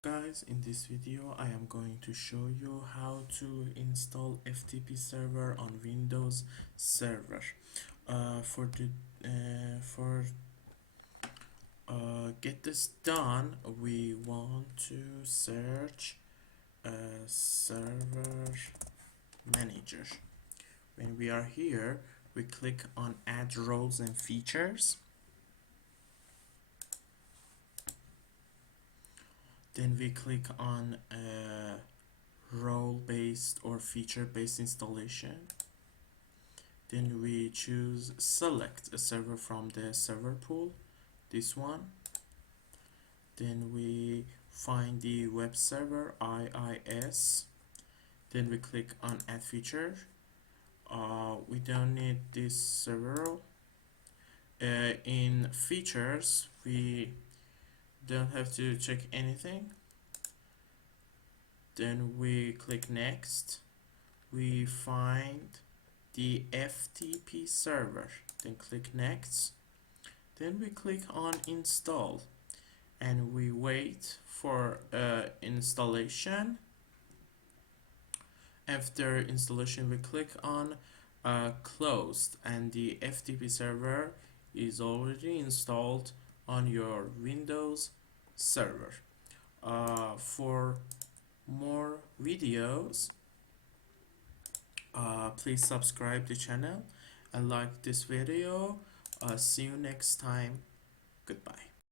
Guys, in this video I am going to show you how to install FTP server on Windows Server. For get this done, we want to search server manager. When we are here, we click on add roles and features. Then we click on role-based or feature-based installation. Then we choose select a server from the server pool, this one. Then we find the web server IIS. Then we click on add feature. We don't need this server role. In features, we don't have to check anything. Then we click next. We find the FTP server, then click next. Then we click on install and we wait for installation. After installation, we click on closed, and the FTP server is already installed on your Windows server. For more videos, please subscribe the channel and like this video. See you next time. Goodbye.